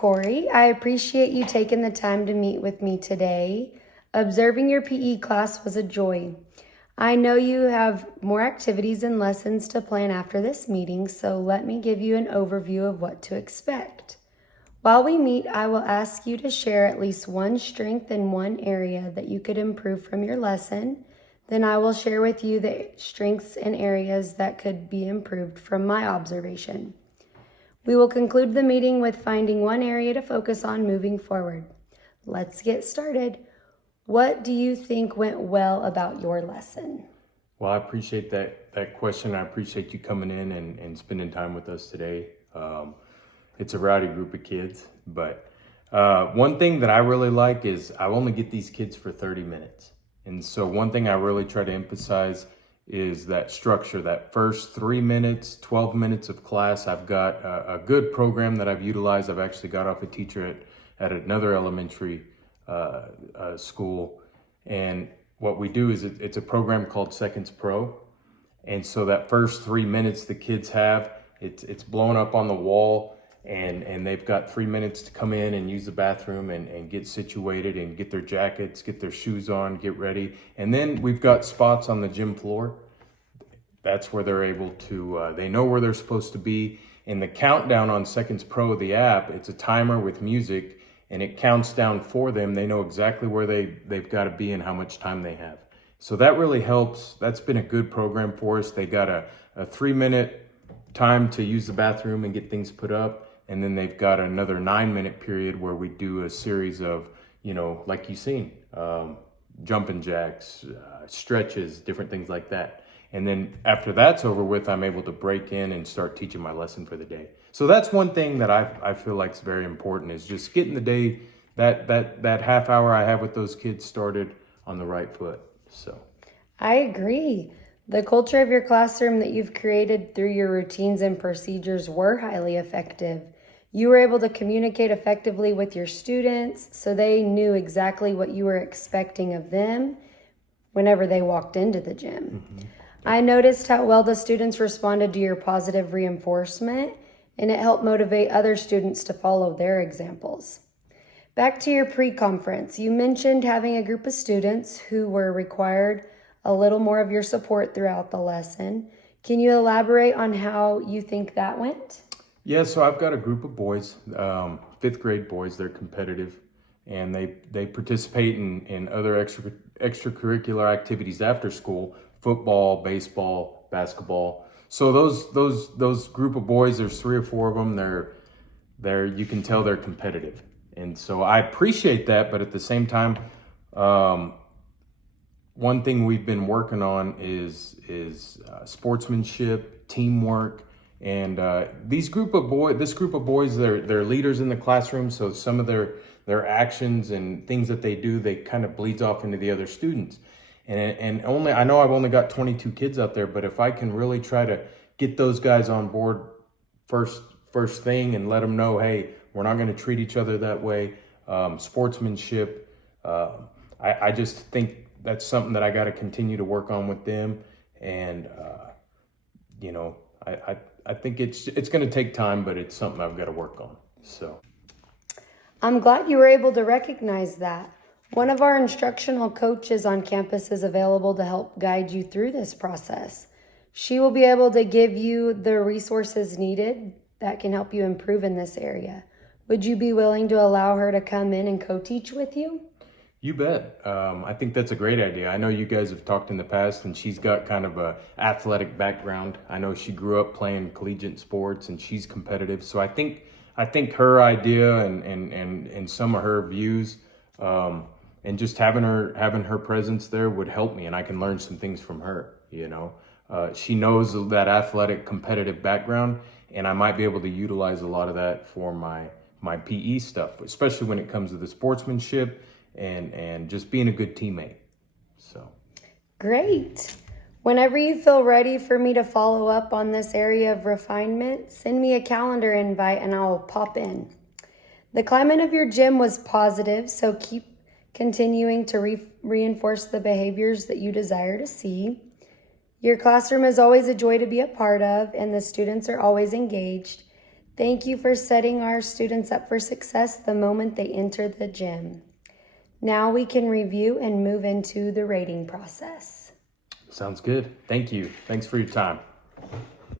Corey. I appreciate you taking the time to meet with me today. Observing your PE class was a joy. I know you have more activities and lessons to plan after this meeting, so let me give you an overview of what to expect. While we meet, I will ask you to share at least one strength in one area that you could improve from your lesson. Then I will share with you the strengths and areas that could be improved from my observation. We will conclude the meeting with finding one area to focus on moving forward. Let's get started. What do you think went well about your lesson? Well, I appreciate that question. I appreciate you coming in and spending time with us today. It's a rowdy group of kids, but one thing that I really like is I only get these kids for 30 minutes. And so one thing I really try to emphasize is that structure, that first 3 minutes, 12 minutes of class. I've got a good program that I've utilized. I've actually got off a teacher at another elementary school. And what we do is it's a program called Seconds Pro. And so that first 3 minutes the kids have, it's blown up on the wall, and they've got 3 minutes to come in and use the bathroom and get situated and get their jackets, get their shoes on, get ready. And then we've got spots on the gym floor. That's where they're able to, they know where they're supposed to be. And the countdown on Seconds Pro, the app, it's a timer with music, and it counts down for them. They know exactly where they've got to be and how much time they have. So that really helps. That's been a good program for us. They got a 3 minute time to use the bathroom and get things put up. And then they've got another 9 minute period where we do a series of, like you've seen, jumping jacks, stretches, different things like that. And then after that's over with, I'm able to break in and start teaching my lesson for the day. So that's one thing that I feel like is very important, is just getting the day, that half hour I have with those kids started on the right foot. So I agree. The culture of your classroom that you've created through your routines and procedures were highly effective. You were able to communicate effectively with your students, so they knew exactly what you were expecting of them whenever they walked into the gym. Mm-hmm. I noticed how well the students responded to your positive reinforcement, and it helped motivate other students to follow their examples. Back to your pre-conference, you mentioned having a group of students who were required a little more of your support throughout the lesson. Can you elaborate on how you think that went? Yeah, so I've got a group of boys, 5th grade boys. They're competitive, and they participate in other extracurricular activities after school: football, baseball, basketball. So those group of boys, there's 3 or 4 of them. They're you can tell they're competitive, and so I appreciate that. But at the same time, one thing we've been working on is sportsmanship, teamwork. And this group of boys, they're leaders in the classroom. So some of their actions and things that they do, they kind of bleeds off into the other students. And I know I've only got 22 kids out there, but if I can really try to get those guys on board first thing and let them know, hey, we're not going to treat each other that way. Sportsmanship. I just think that's something that I got to continue to work on with them. And I think it's going to take time, but it's something I've got to work on. So I'm glad you were able to recognize that. One of our instructional coaches on campus is available to help guide you through this process. She will be able to give you the resources needed that can help you improve in this area. Would you be willing to allow her to come in and co-teach with you? You bet. I think that's a great idea. I know you guys have talked in the past, and she's got kind of a athletic background. I know she grew up playing collegiate sports, and she's competitive. So I think her idea and some of her views, and just having her presence there would help me, and I can learn some things from her. She knows that athletic, competitive background, and I might be able to utilize a lot of that for my PE stuff, especially when it comes to the sportsmanship and just being a good teammate. So great. Whenever you feel ready for me to follow up on this area of refinement, send me a calendar invite and I'll pop in. The climate of your gym was positive, so keep continuing to reinforce the behaviors that you desire to see. Your classroom is always a joy to be a part of, and the students are always engaged. Thank you for setting our students up for success the moment they enter the gym. Now we can review and move into the rating process. Sounds good. Thank you. Thanks for your time.